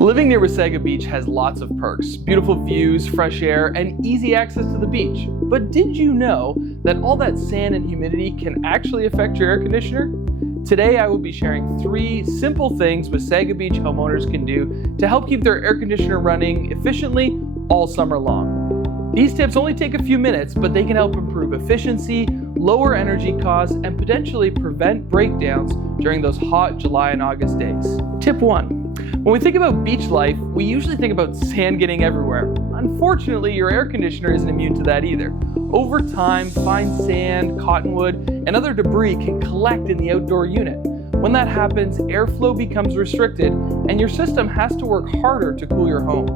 Living near Wasaga Beach has lots of perks, beautiful views, fresh air, and easy access to the beach. But did you know that all that sand and humidity can actually affect your air conditioner? Today I will be sharing 3 simple things Wasaga Beach homeowners can do to help keep their air conditioner running efficiently all summer long. These tips only take a few minutes, but they can help improve efficiency, lower energy costs, and potentially prevent breakdowns during those hot July and August days. Tip 1. When we think about beach life, we usually think about sand getting everywhere. Unfortunately, your air conditioner isn't immune to that either. Over time, fine sand, cottonwood, and other debris can collect in the outdoor unit. When that happens, airflow becomes restricted, and your system has to work harder to cool your home.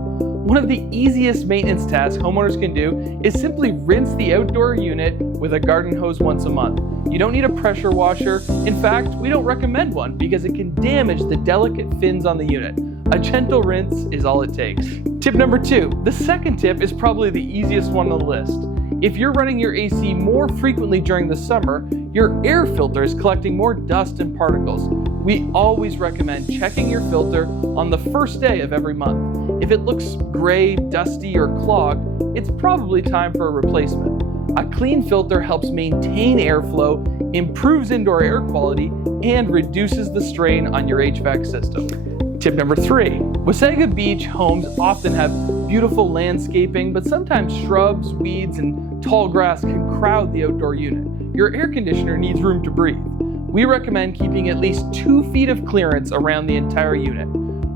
One of the easiest maintenance tasks homeowners can do is simply rinse the outdoor unit with a garden hose once a month. You don't need a pressure washer. In fact, we don't recommend one because it can damage the delicate fins on the unit. A gentle rinse is all it takes. Tip number 2. The second tip is probably the easiest one on the list. If you're running your AC more frequently during the summer, your air filter is collecting more dust and particles. We always recommend checking your filter on the first day of every month. If it looks gray, dusty, or clogged, it's probably time for a replacement. A clean filter helps maintain airflow, improves indoor air quality, and reduces the strain on your HVAC system. Tip number 3. Wasaga Beach homes often have beautiful landscaping, but sometimes shrubs, weeds, and tall grass can crowd the outdoor unit. Your air conditioner needs room to breathe. We recommend keeping at least 2 feet of clearance around the entire unit.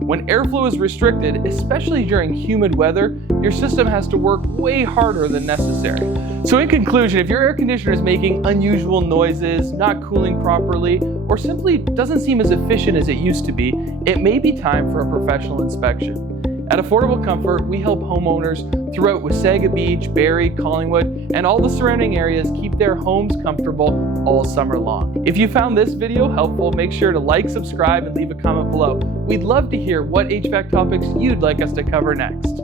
When airflow is restricted, especially during humid weather, your system has to work way harder than necessary. So in conclusion, if your air conditioner is making unusual noises, not cooling properly, or simply doesn't seem as efficient as it used to be, it may be time for a professional inspection. At Affordable Comfort, we help homeowners throughout Wasaga Beach, Barrie, Collingwood, and all the surrounding areas keep their homes comfortable all summer long. If you found this video helpful, make sure to like, subscribe, and leave a comment below. We'd love to hear what HVAC topics you'd like us to cover next.